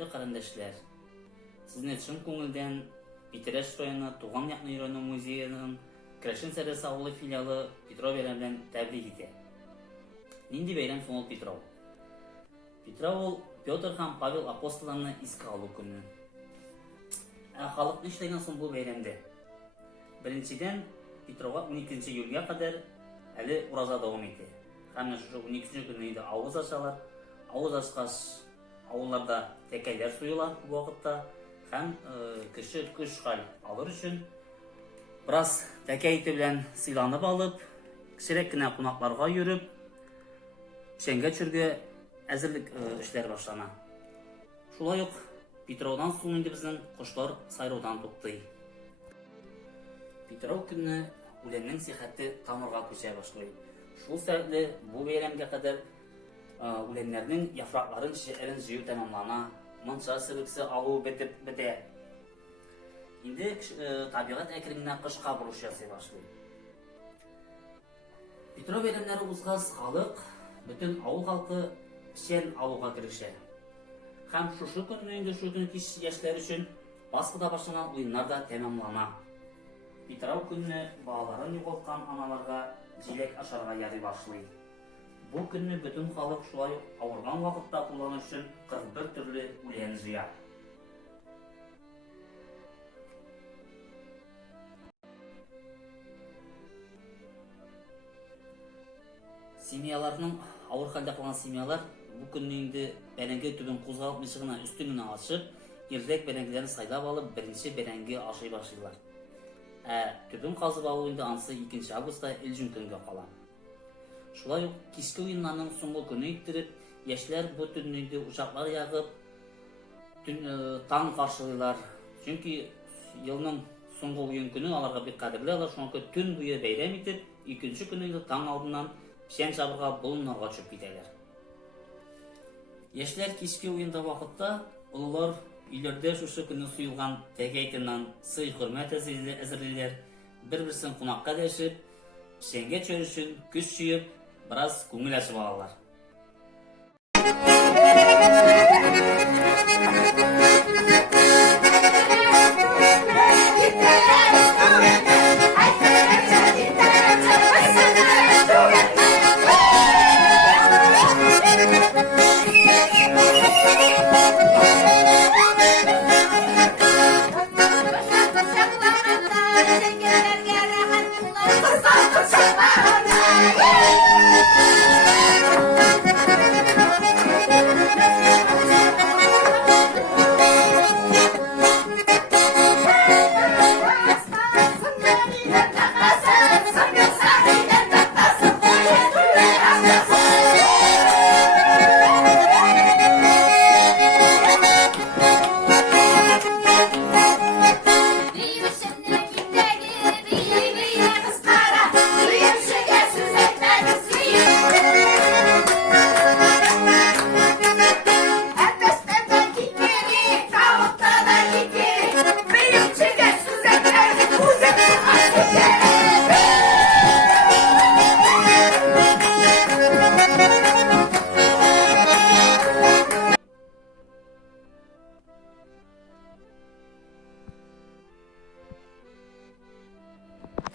Hürmetli karindaşlar, sizin için ko'ngildan Piteresh rayoni Tug'an Yaqin Yurani muzeyining Krashin Sarasi avli filiali Petrov bilan tabrik etdi. Nindi bayram so'ngil Petrov. Petrov Pyotr ham Pavel apostollarni esga olу kuni. Xalqni ishlagan so'ng bu bayramda. Birinchidan Petrovga 12 iyulga qadar hali uroza davom etdi. Hamma shu 12 kunida og'iz ochsalar, og'iz ochgach avullarda tekaylar suyular bu vaqtda ham kishi kuch hal alır uchun biroz takayti bilan siylanib olib, kichirakkina qo'noqlarga yurib, shenga churga hazırlık işler başlana. Şulay yo'q, Petrovdan so'ng endi bizning qushlar sayrovdan to'xtay. Petrov kuni ularning sihhati ta'mirga ko'cha boshlaydi. Shu sababli bu bayramga qadar ularning yaproqlarini shirin jiyu tamomlana, mancha siriksi alu bitib bite. Endi tabiat akrimdan qishqa bulush yasay boshlaydi. Petrov bayramlari o'zg'az xalq, butun avul xalqi pişen aluga kirişer. Hem şu gününde şu gün yaşlar için baskıda başlanan oyunlar da tamamlana. Petrov günü bağların yo'qotgan analarga jilek aşarga yarı başlaydı. Bu günü bütün halk şulay avurgan vaqtda kullanış için 41 türlü ulen jiyar. Семьяларның ауыр халда калган семьялар bu gününde bərəngi tübün qo'zg'almışığına üstününü açıp, erkek bərəngilerini saylab alıp birinci bərəngi aşıy başlayırlar. Tübün qazıb alıyında ansı 2 avgustda Elcün günüge qalan. Şulay yo'q, kişki oyunlarının so'nggi günü ittirip, yaşlar bu tününde uçaklar yağıp, taң qarşılayırlar. Çünkü yılның so'nggi oyun günü alarga bir qadrlaylar, şonki tün buyu bayram etip, 2 gününde taң aldından pişen çabırga bulunlarga çöp giderler. Yaşlar kişki oyunda vaqtda ulular үйлерде şu günü suyulgan tegaytinden sıy hürmet әзірлейлер, bir-birsin qonaqqa deshib, pishanga cho'rishun kuch suyib, biroz ko'ngil ochib oladilar.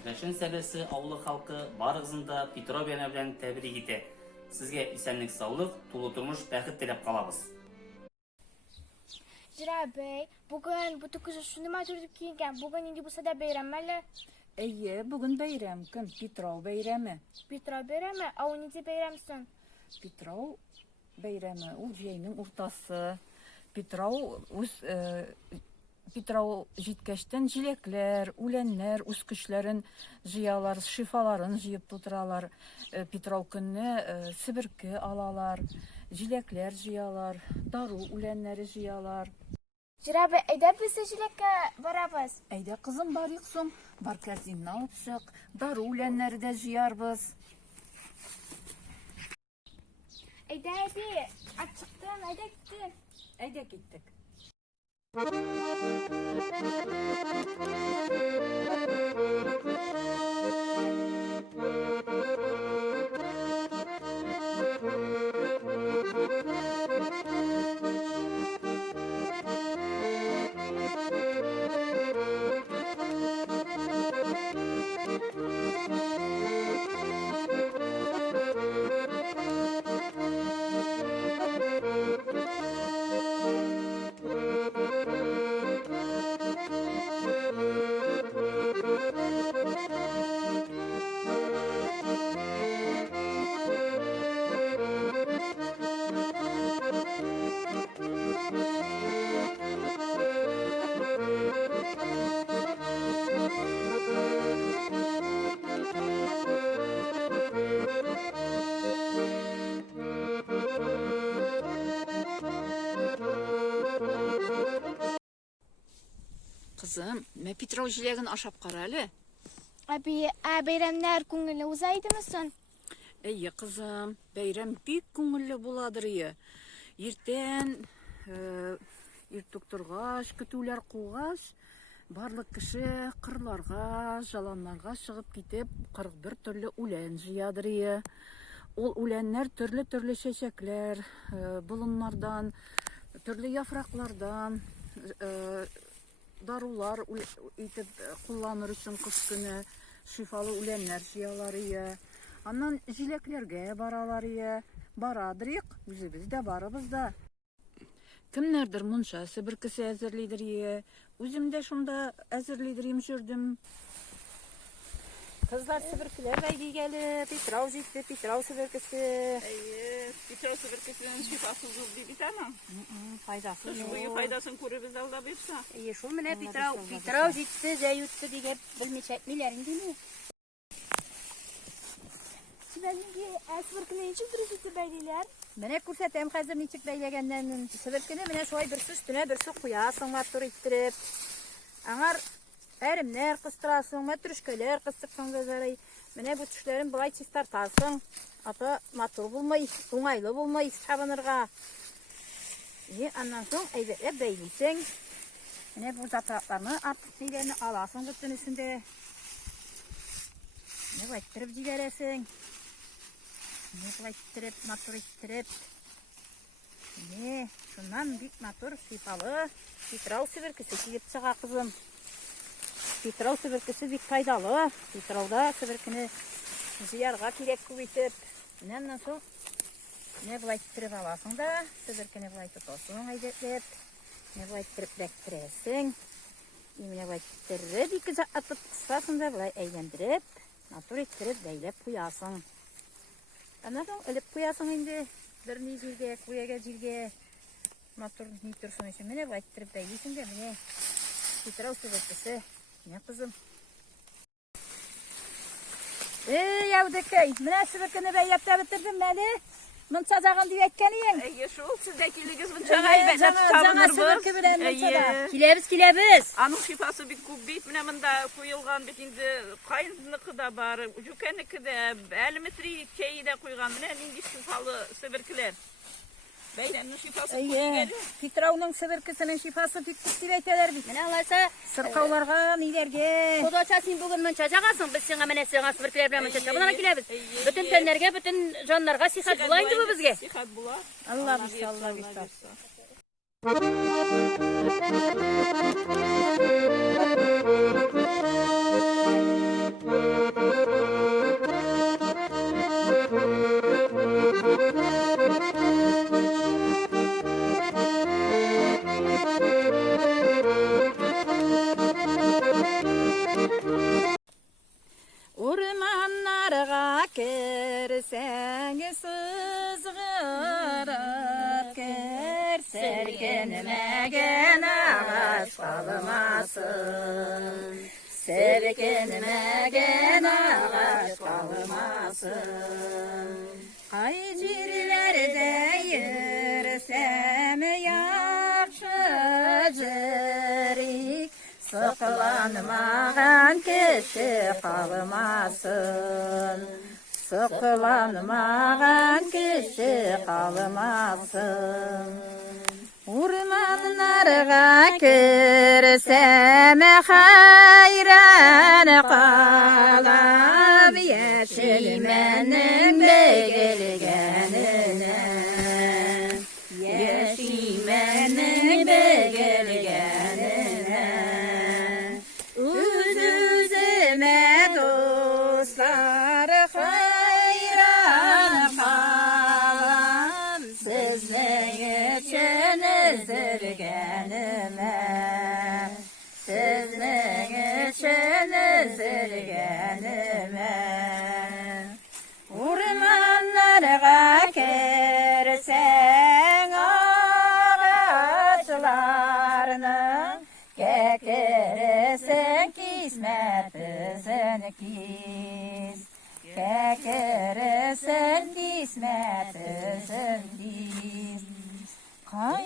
Krashin Sarasi avli xalqi barig'izda Petrov bilan tabrik etdi. Sizga esenlik, sog'lik, to'liq turmush, baxt tilab qolamiz. Bey, bugün bu tukuşu nima turib kiyingan? Bugün endi bu sada bayrammi? Eye, bugün bayram kun, Petrov bayrami. Petrov bayrami? Au nece bayramsin? Petrov bayrami, u jeyning o'rtasi. Petrov jitkashdan jilekler, ulenler, uskuşların jiyalar, şifaların jiyip tuturalar. Petrov kunni sibirki alalar, jilekler jiyalar, daru ulenleri jiyalar. Bey, ayda biz jilekka barabız. Ayda kızım bar yıksın, bar kazinni alışık, daru ulenleri de jiyarbız. Ayda açıktın, ayda gittin. Ayda gittik. Kızım, me pitrov jilegin aşap karalı. Abi, bayramlar ko'ngilli uzaydı mısın? Ey kızım, bayram büyük köngüllü buladır ya. Erten, doktorgaş, kütüler kuğaş, barlık kişi kırlarga, jalanlarga çıkıp gidip 41 türlü ulen jiyadır ya. Ol ulenler türlü çeçekler, bulunlardan, türlü yapraklardan, darular itip kullanır için kış günü şifalı ulenler jiyaları ya. Andan jileklerge baraları ya. Baradırık, biz de barabız da. Kimlerdir munşa sibirkisi әзірлейдір ye. Өзім de şunda әзірлейдірім жүрдім. Kızlar sibirkiler beygi gelip, pitrav jitti, pitrav sibirkisi. Pitrav sibirkisinin şifası zul bir tane. Faydası Şu faydasını kurubuz alda bepsa. Şu mene pitrav jitti, zeyutti diye bilmeyecek milerin değil mi? Sibelingi asfırkını için duruşu beyliler. Mene kursatayım hazır niçik beylegenlerinin. Sibirkini mene şoy bir üstüne bir su kuyasın matır ittirip. Anar erimler kıstırasın, matruşkeler kıstırsın gözleri. Mene bu tüşlerin bulay çistar tarsın. Ata matır bulmay, uңайлы bulmay çabanırga. Ondan sonra eyvetle beyleysen. Mene bu zapraklarını artık nelerini alasın bütün üstünde. Ne bayttırıp jigeresin. Ne bayttırıp, matır ittirip. Ne, şundan büyük matır şifalı. Pitrav sibirkisi gidip çığa kızım. Pitrav sibirkisi büyük faydalı. Pitravda sibirkini jiyarga kirek kubitip. Ondan sonra ne bayttırıp alasın da sibirkini baytıp olsun aydetlep. Ne bayttırıp bektiresin. Ne bayttırıp iki atıp kısasın da bulay eğlendirip. Matır ittirip beylep kuyasın. Anladın, ölüp kuyasın indi. Bir jilge, kuyaga jilge. Matır nitursun için. Mene bayttırıp beyleysin de mene. Pitrav sibirkisi. Ne kızım? Yavdakay, mene sibirkini beylep de bitirdim mene. Mınça jağın diye etkeniyim. Şu sizdekiligiz bunca aybetler tutabınırbız. Kilebis. Anın şifası bir kubbit mine mında kuyulgan bitinde kayınlıkı da var, ucukenliki de, elimetri keyi de kuygan mine indi şifalı sibirkiler. Beylenin şifası kuyi geliyor. Pitravның sibirkisinin şifası bittik direyteler bit. Mene alasa Sırkavlarga, nilerge. kodaça sen bugün mınça jağasın, biz sana mene sana sibirkiler bilen mınça çabana kilebіз. Bütün tenlerge, bütün canlarga sihat bulaydı bu bizge. Sihat bula. Allah bilsin, Allah bilsin. Ormanlarga kirsen sızgırıp kir, serkenmegen ağaç kalmasın. Serkenmegen ağaç kalmasın. Ay cirlerde yürüsem yakşı cirik, sıkılanmagan kişi kalmasın. Sıkılanmagan kişi kalmasın. Ormanlarga kirsem hayran kalam, yeşilmenin begelgenine. Yeşilmenin begelgenine. Üzüme dostlar hayran kalam, sizden için üzülgenime. Sizden için üzülgenime. Ormanlarga kirsen ağaçlarını, kekeresen kismetisen kis. keresin dismetin dis. Kay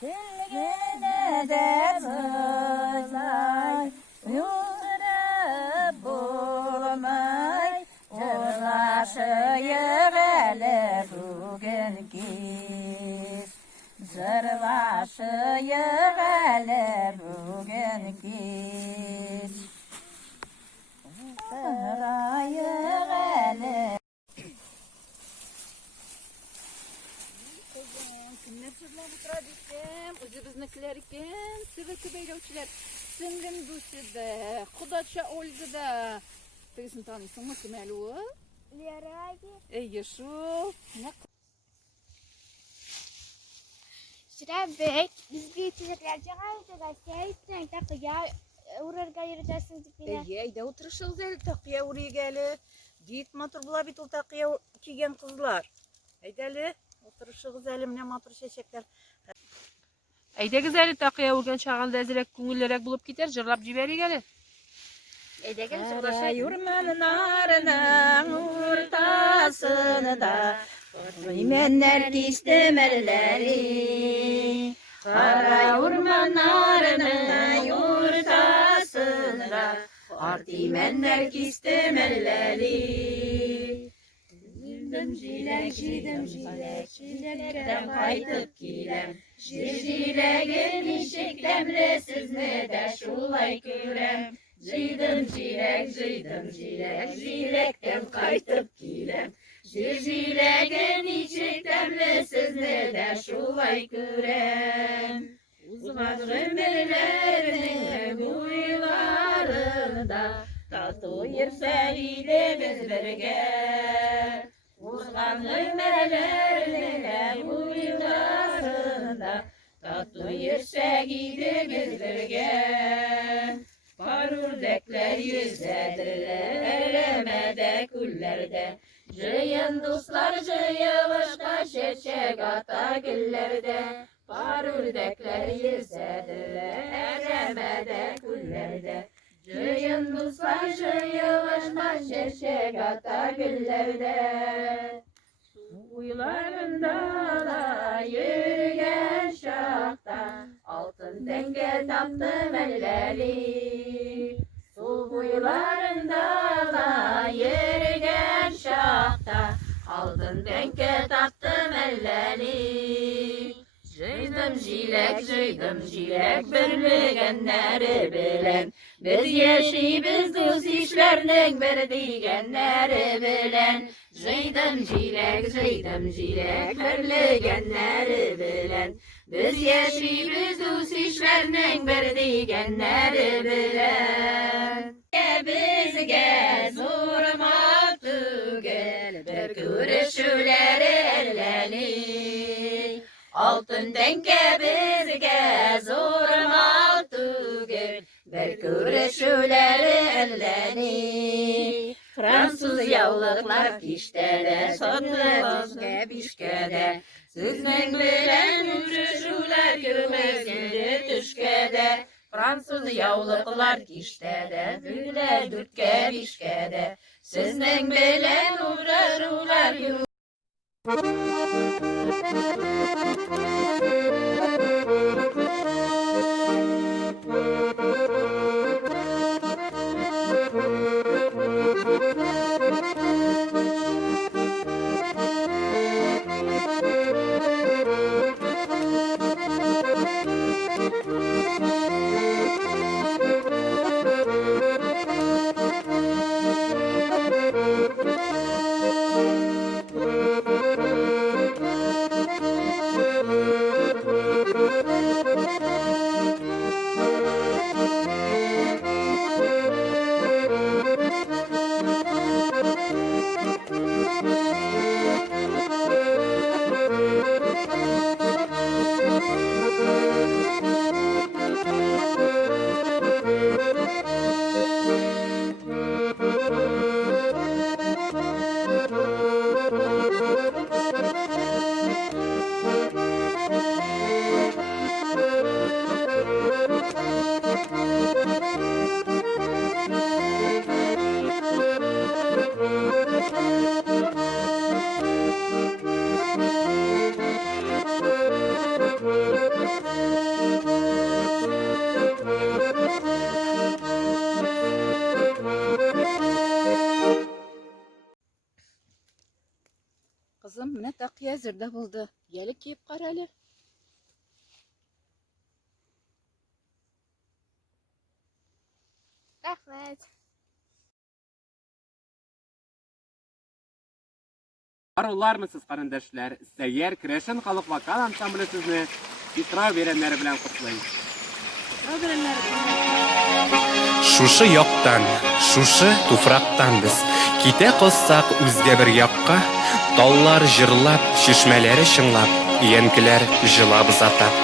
dilgene de zılay, yürü bulmay, Zırlaşıyık eli bugün giz. Zırlaşıyık eli bugün giz. Zırayık eli. Kimler sözler bu tradisiyem? Özü biznikiler iken, sıvı beylevçiler. Singin Duşi'de, Kudaça Olga'da. Tegisini tanıyorsun mu kim o? Lirayı. Şu. Ne Şirabek, biz bir içecekler çıkaracağız. Seyitlen takıya uğrar gayıracağız tipine. Eyde oturuşuz el takiye oraya gelip. Git motor bula bit ol takiye kigen kızlar. Eydeli oturuşuz elimle motor şeşekler. Ayda güzel taqiya urgan chag'alda azrak ko'ngillarek bo'lib ketar, jig'lab jiberi geli. Ayda gel Kara so'rashay. yurman narının ortasında, Kıymenler kistemerleri. Kara yurman narının ortasında, Artimenler kistemerleri. Jidim jilek, jilekten kaytıp gilem. Jilegin işiklemle sizne de şulay görem. Jidim jilek, jilekten kaytıp gilem. Jilegin işiklemle sizne de şulay görem. Uzman ömürlerinin buylarında, tatlı yerseyle biz birge. Uzman ömürlerinin buylarında, tatlı yerseyle biz birge. Parurdekler yüzdedirler, elemede küllerde. Jıyın dostlar jıyılışta çeçek ata güllerde. Parurdekler yüzdedirler, elemede küllerde. Jıyın dostlar jıyılışta çeçek ata güllerde. Uylarında da yürüyen şahta, altın denge taptım elleri. Su buyularında da yürüyen şahta, altın denge taptım elleri. Jıydım jilek, birligenleri bilen. Biz yeşibiz düz işlerinin bir digenleri bilen. Jıydım jilek, birligenleri bilen. Biz yeşibiz düz işlerinin bir digenleri bilen. Bizge zormak tügel, bir görüşüleri elleli. Altın denge bizge zormak tügel, bir görüşüleri elleni. Fransız yavlıklar piştede, sotlı bişkede. Sizden bilen yürüyüşüler kümesinde düşkede. Fransız yavlıklar kiştede, güler dürtke bişkede. Sizden bilen uğrarılar Kızım, mene takıya hazırda buldu. Gelip kiyip karalı. Rahmet. Var mısınız kardeşler? Seyyar Kreşin Halk Vokal Ansamblı sizni Petrov verenleri bilen kutlayın. Şuшы yoqdan, şuшы tufraqdan biz kite qolsak o'zga bir yoqqa, tollar jırlab, şişmeleri şınlab, yenkiler jılab zatab.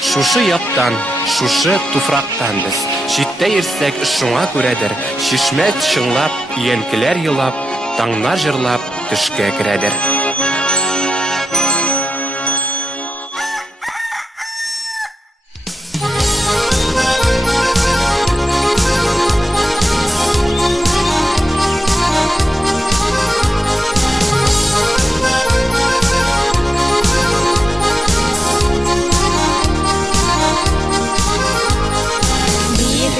Şuшы yoqdan, şuшы tufraqdan biz chetda irsek şuna ko'radir, şişmet şınlab, yenkiler yılab, tanglar jırlab, tushga kiradir.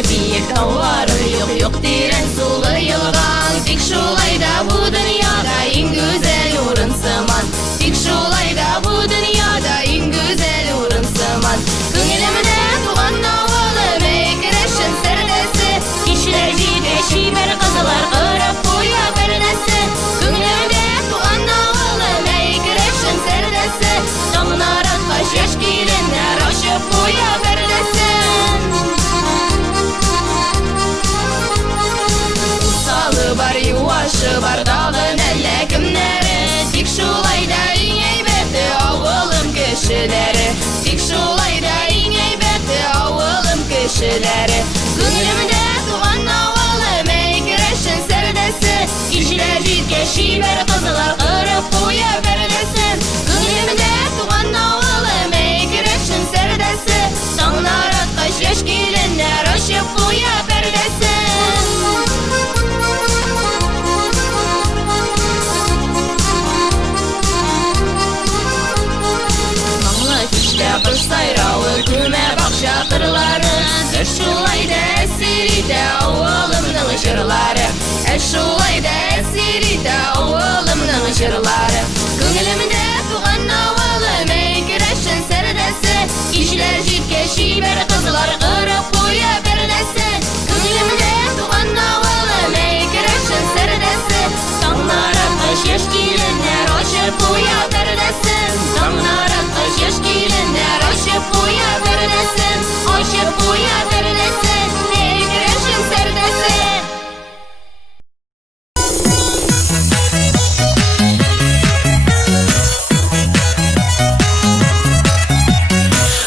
Büyük dağları yok diren sulu yılgan. Tik şulayda bu dünyada en güzel orınsıman. Tik şulayda bu dünyada en güzel orınsıman. Gönlümde doğan oğlum ekreşin serdesi. Kişiler jide şiber kızlar kırıp koya perdesi. Gönlümde doğan oğlum ekreşin serdesi. Damlar atkaş yaş gelinler aşıp koya perdesi. Var yuvaşı var dağın elle kimleri. Tik şulayda en heybetli oğlum kişileri. Tik şulayda en heybetli oğlum kişileri. Gönlümde doğan oğlum ekreşin serdesi. Kişiler jitke şiber kızlar kırıp koya perdesi. Gönlümde doğan oğlum ekreşin serdesi. Tanglar atkaş yaş gelinler aşıp koya perdesi. Kış sayrağı küme bakşa kırları. Şulayda esiride oğlumның jırları. Şulayda esiride oğlumның jırları. Gönlümde doğan oğlum ekreşin serdesi. Kişiler jitke şiber kızlar kırıp koya perdesi. Gönlümde doğan oğlum ekreşin serdesi. Tanglar atkaş yaş gelinler aşıp koya perdesi. Tanglar atkaş yaş gelinler aşıp koya perdesi. Aşıp koya perdesi. Ekreşin serdesi.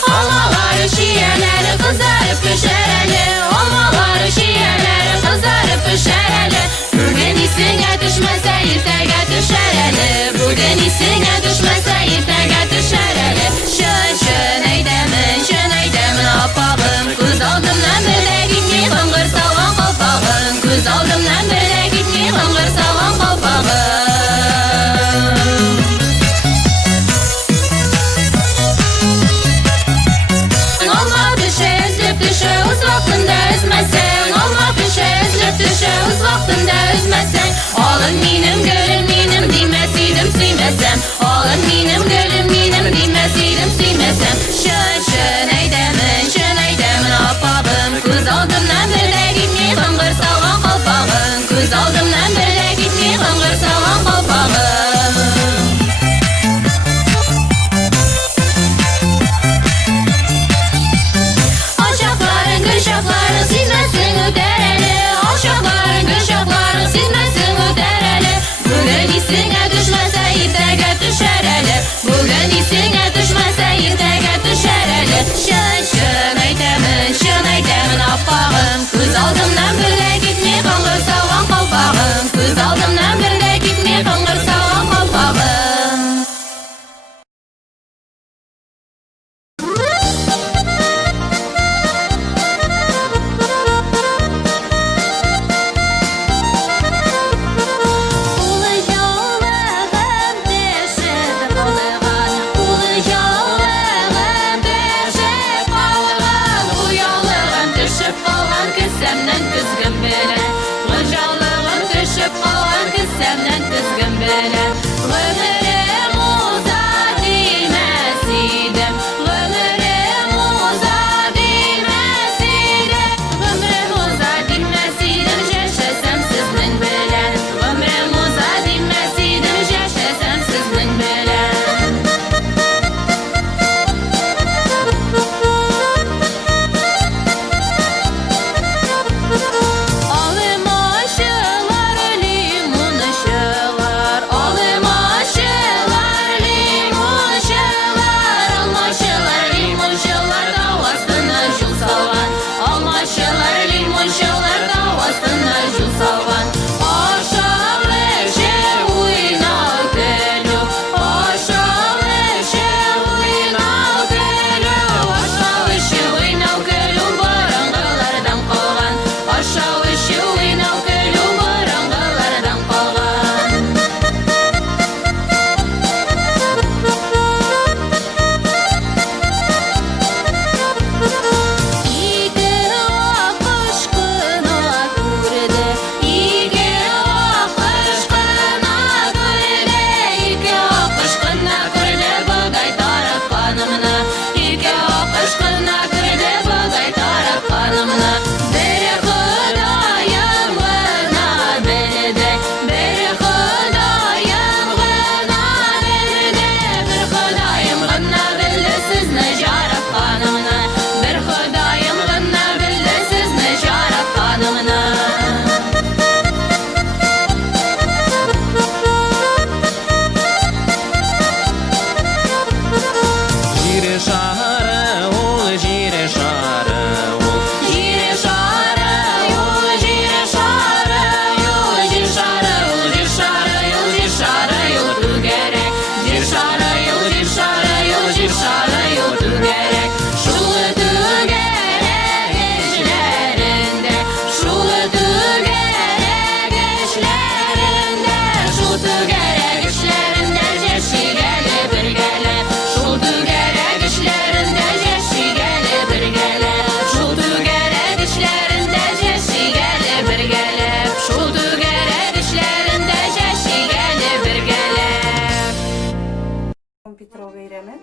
Almalar şiyeler kızarıp pişereli. Almalar şiyeler kızarıp pişereli. Bugün isine düşmese ertege düşereli. Bugün isine düşmese ertege düşereli. Şön eydemin apağım. Göz aldımdan bir de gitmey hıngır salan kopağım. Göz aldımdan bir de gitmey hıngır salan kopağım. Olma düşe üzlüp düşe uz vaktinde üzmesen. Olma düşe üzlüp düşe uz vaktinde üzmesen. Alın minim gülüm minim demesiydim süymesem. Alın Bugün Petrov beyremi.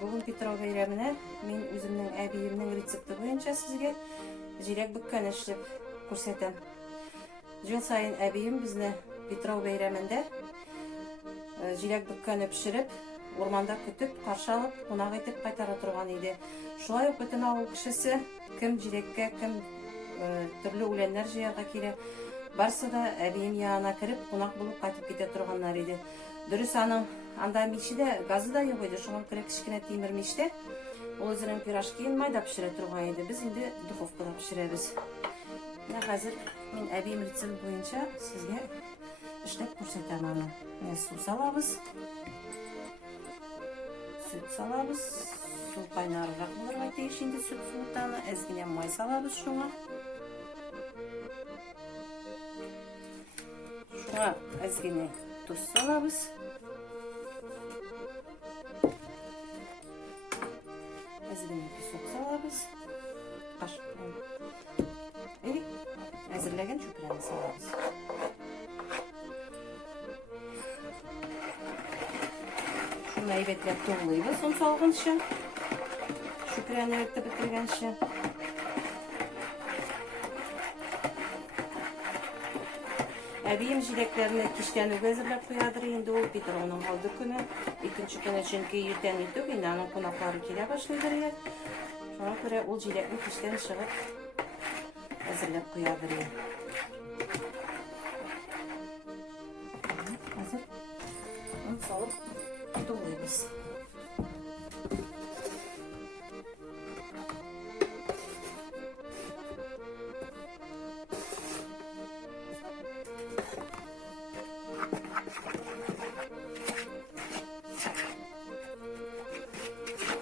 Bugün Petrov beyремine men özümнең әбиемнең рецепты буенча сезгә җиләк бөккән эшләп күрсәтәм. Ел сайын әбием безне Petrov бәйрәмендә җиләк бөккәне пешереп, урманда көтеп, каршы алып, кунак итеп кайтара торган иде. Шулай ук бөтен авыл кешесе, кем җиләккә, кем төрле үләннәр җыярга килә, барсы да әбием янына кереп, кунак булып кайтып китә торганнар иде. Дөрес, аның анда мичидә газы да юк иде, шуңа күрә кечкенә тимер мичтә ул үзенең пирожкин майда пешерә торган иде. Без инде духовкада пешерәбез. Менә хәзер мин әбием рецепты буенча сезгә эшләп күрсәтәм аны. Менә су салабыз. Süt салабыз. Су кайнарырак булырга тиеш инде süt суытаны. Әз генә май салабыз шуңа. Шуңа әз генә туз салабыз. Әз генә песок салабыз. Әзерләгән чүпрәне салабыз. Шуны әйбәтләп тугылыйбыз, ун салгынча. Чүпрәне әйтеп бетергәнче. Әбием җиләкләрне кичтән үк әзерләп куядыр инде ул Петровның алды көне. Икенче көне чөнки иртән итүк инде аның кунаклары килә башлыйдыр. Шуңа күрә ул җиләкне кичтән чыгып әзерләп куядыр. Хәзер ун салып тугылыйбыз.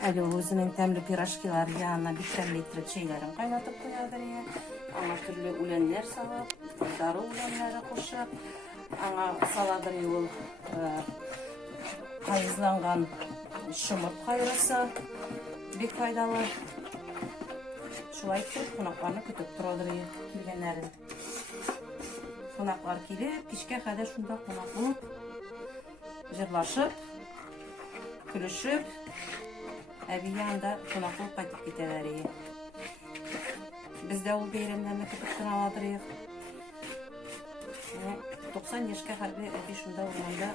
Әле үзенең тәмле пирожкилары янына 5 литр чәйләрен кайнатып куядыр. Аңа төрле үләннәр салып, дары үләннәре кушып, аңа саладыр ул кайызланган шымырт кайрысы, бик файдалы. Шулай итеп, кунакларны көтеп торадыр килгәннәрен. Кунаклар килеп, кичкә кадәр шунда кунак булып, җырлашып, көлешеп, әби янында кунак булып кайтып китәләр. Без дә ул бәйрәмнәрне көтеп торалар. 90 яшькә хәрби әби шунда урманда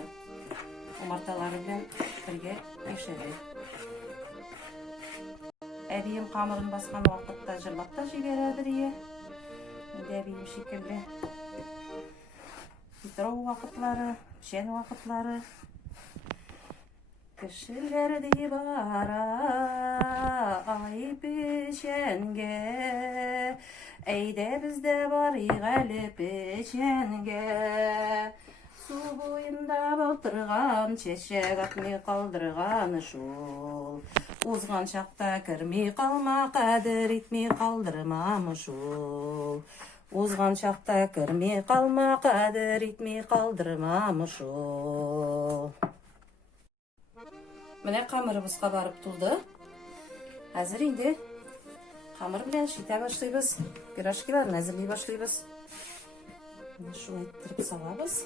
умарталары белән бергә яшәде. Әбием камырын баскан вакытта җырлап та җибәрәдер. Инде әбием шикелле. Петров вакытлары, печән вакытлары. Кешеләр ди бара, ай печәнгә. Әйдә бездә барыйк әле печәнгә. Су буенда былтырган, чәчәк атмый калдырган шул. Узган чакта керми калма, кадер итми калдырмам шул. Узган чакта керми калма, кадер итми калдырмам шул. Менә камырыбызга барып тулды. Хәзер инде камыр белән шитә башлыйбыз. Пирожкиларны әзерләй башлыйбыз. Менә шулай итеп салабыз.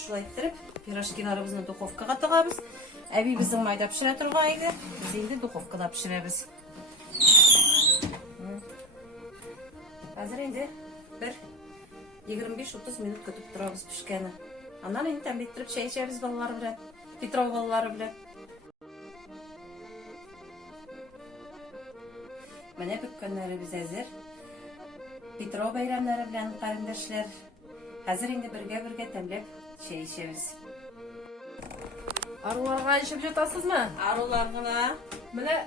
шулай иттереп, пирожкиларыбызны духовкага тыгабыз. Әби безнең майда пешерә торган иде. Без инде духовкада пешерәбез. Хәзер инде бер 25-30 минут көтеп торабыз пешкәне. Аннан инде тәмле иттереп чәй эчәбез балалар белән, Петров балалары белән. Менә пеккәннәребез әзер. Петров бәйрәмнәре белән карындашлар. Хәзер инде бергә тәмләп чәй эчәбез. Аруларга ишеп жатасызмы? Арулар гына. Менә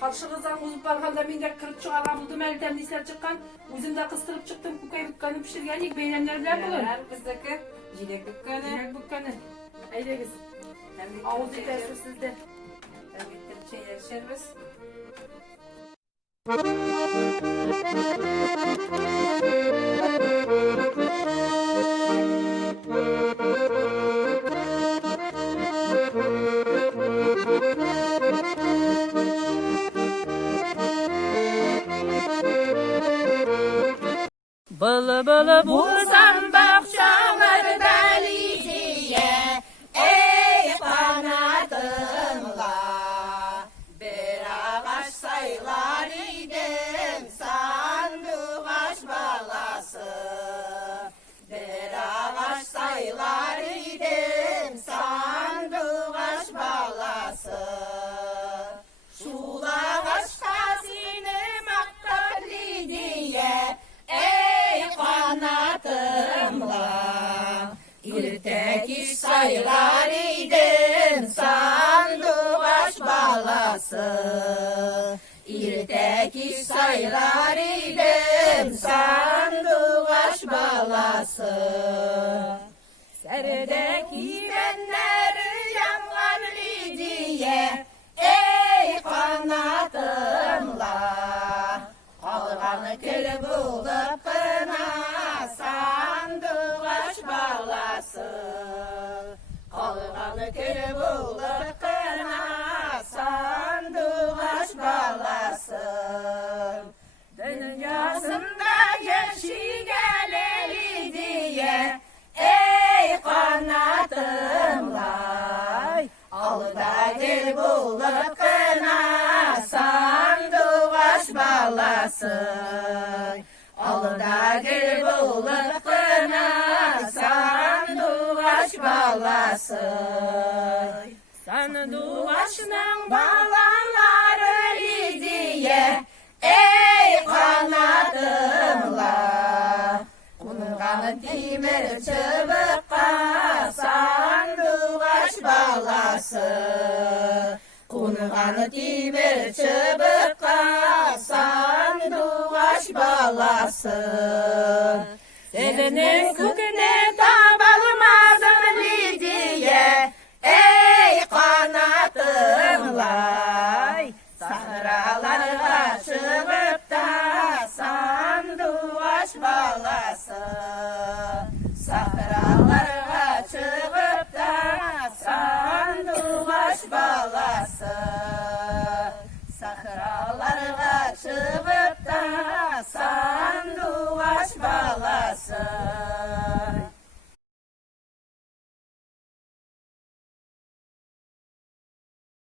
халшыгыздан узып барганда мин дә кырып чыгарга булдым, әле тәмлисләр чыккан. Үзем дә кыстырып чыктым, күкәй бүккәне пешергән ик бәйрәмнәр белән бүген. Бездәке җиләк бүккәне. Җиләк бүккәне. Әйдәгез. Авыз итәрсез сездә. Тәмле иттереп чәй эчәбез. Bılı bulsam bahçalarda Lidiye, ey kanadımla bir ağaç saylar idim sandık ağaç balası. Bir ağaç saylar idim sandık ağaç balası. Şul ağaçta seni maktar Lidiye, ey kanatımla İrtek iş saylar idim sandık ağaç balası. İrtek iş saylar idim sandık ağaç balası. Serdeki benleri yanlar Lidiye, ey kanatımla Alğanı kül bulup kına sandık ağaç balası. Alğanı kül bulup kına sandık ağaç balası. Dünyasında yaşayalım diye ey kanatımla Alıda gel bulup kına sandık ağaç balası. Alıda gel bulup kına sandık ağaç balası. Sandık ağaçının balaları Lidiye, ey kanadımla Kunurganı demir çubukka sandık ağaç balası. Kunurganı demir çubukka sandık ağaç balası. Senin küküne tabalmazım Lidiye, ey kanatımla Sahralara çıkıp da sandık ağaç balası. Sahralara çıkıp da sandık ağaç balası. Sahralara çıkıp da sandık ağaç balası.